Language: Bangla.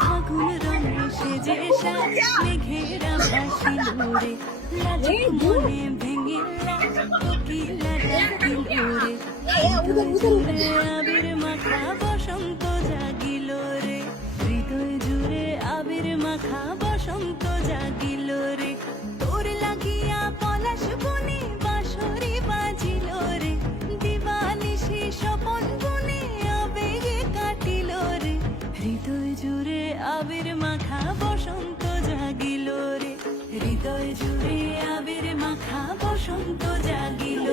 ফাগুন রঙে সেজে মেঘেরা ভাসিল রে, লাজুক মনে ভেঙিলা কোকিলা ডাকিল রে, হৃদয় জুড়ে আবির মাখা বসন্ত জাগিল রে, হৃদয় জুড়ে আবির মাখা বসন্ত জাগিল রে, তোর লাগিয়া পলাশ বনে বাঁশরি বাজিল রে, দিবানিশি স্বপন বনে আবেগে কাটিল রে, হৃদয় জুড়ে আবির মাখা বসন্ত জাগিল রে, হৃদয় জুড়ে আবির মাখা বসন্ত জাগিল